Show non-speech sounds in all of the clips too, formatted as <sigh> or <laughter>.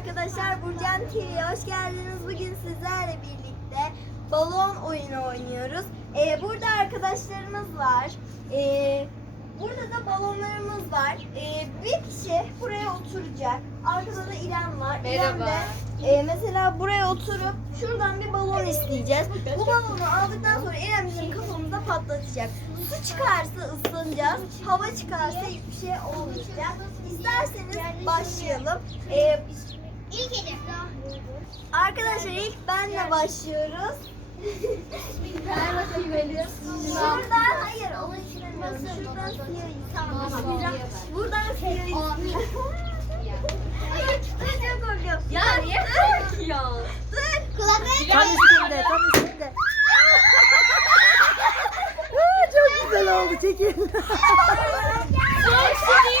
arkadaşlar Burcan TV'ye hoş geldiniz. Bugün sizlerle birlikte balon oyunu oynuyoruz. Ee, burada arkadaşlarımız var. Ee, burada da balonlarımız var. Ee, bir kişi buraya oturacak. Arkada da İrem var. Merhaba. İrem de e, ee, mesela buraya oturup şuradan bir balon isteyeceğiz. Bu balonu aldıktan sonra İrem bizim kafamıza patlatacak. Su çıkarsa ıslanacağız. Hava çıkarsa hiçbir şey olmayacak. İsterseniz başlayalım. Ee, Arkadaşlar ilk benle başlıyoruz. Şimdi ben nasıl veriyorsun? Şuradan hayır onun için şuradan siyah bu tamam. şu Buradan Burada şey, siyah Çekil. çok çok iyi.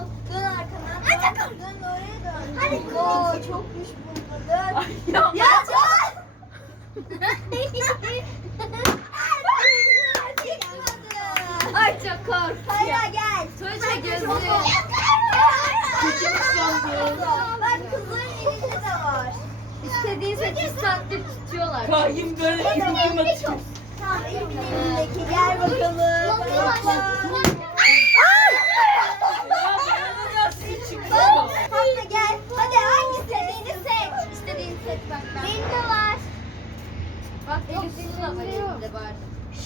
yapalım. Dön arkandan. Hadi bakalım. Dön oraya dön. Hadi koş. Oo oh, çok güç buldu. Dön. Ay, ya dön. Çok... <laughs> <laughs> Ay, Ay çok kork. Hayra gel. Söyle gözlü. Küçük çocuğum. Bak kızın elinde de var. İstediğinse pis taktik tutuyorlar. Kayın böyle yıkılmadı. Tamam evin elindeki gel bakalım. Bakalım.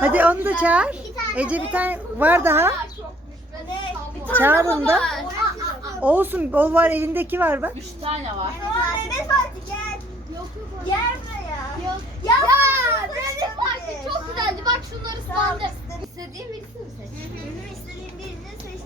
Hadi onu da çağır. Ece bir tane var, var, var bir daha. Çağır onu da. O a, a, a, a, a. Olsun o var elindeki var bak. Üç tane var. Ne var Yok yok. Gel Yok. Ya, ya Parti çok güzeldi. Bak şunları sandım. İstediğin birisi mi seçtin? Benim istediğim seçtim.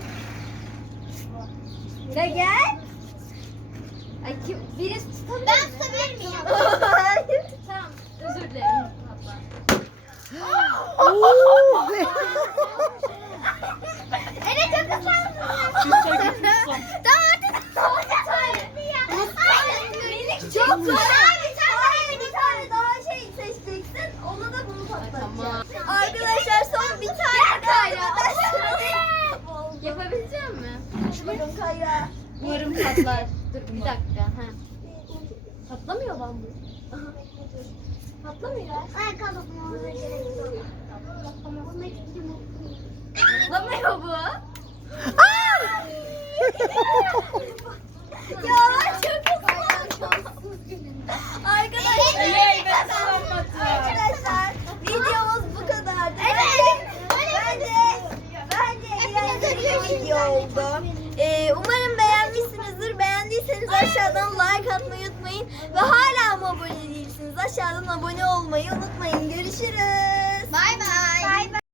Ve gel. Ay kim? Biri tutabilir Ben tutabilir miyim? tamam. Özür dilerim. Ooo. çok güzel. Çok güzel. Çok güzel. konuşmadın Kaya. Umarım patlar. Dur bir bak. dakika. Ha. Patlamıyor lan bu. Patlamıyor. Ay kalkmamıza <laughs> gerek yok. Patlamıyor bu. Aaa! ya çok kutlu oldu. Arkadaşlar. Yeğmet Arkadaşlar videomuz bu kadardı. Evet. Bence. Bence. Bence. Bence. Bence. Bence. Bence. Bence. Bence. unutmayın. Ve hala mı abone değilsiniz? Aşağıdan abone olmayı unutmayın. Görüşürüz. Bay bay.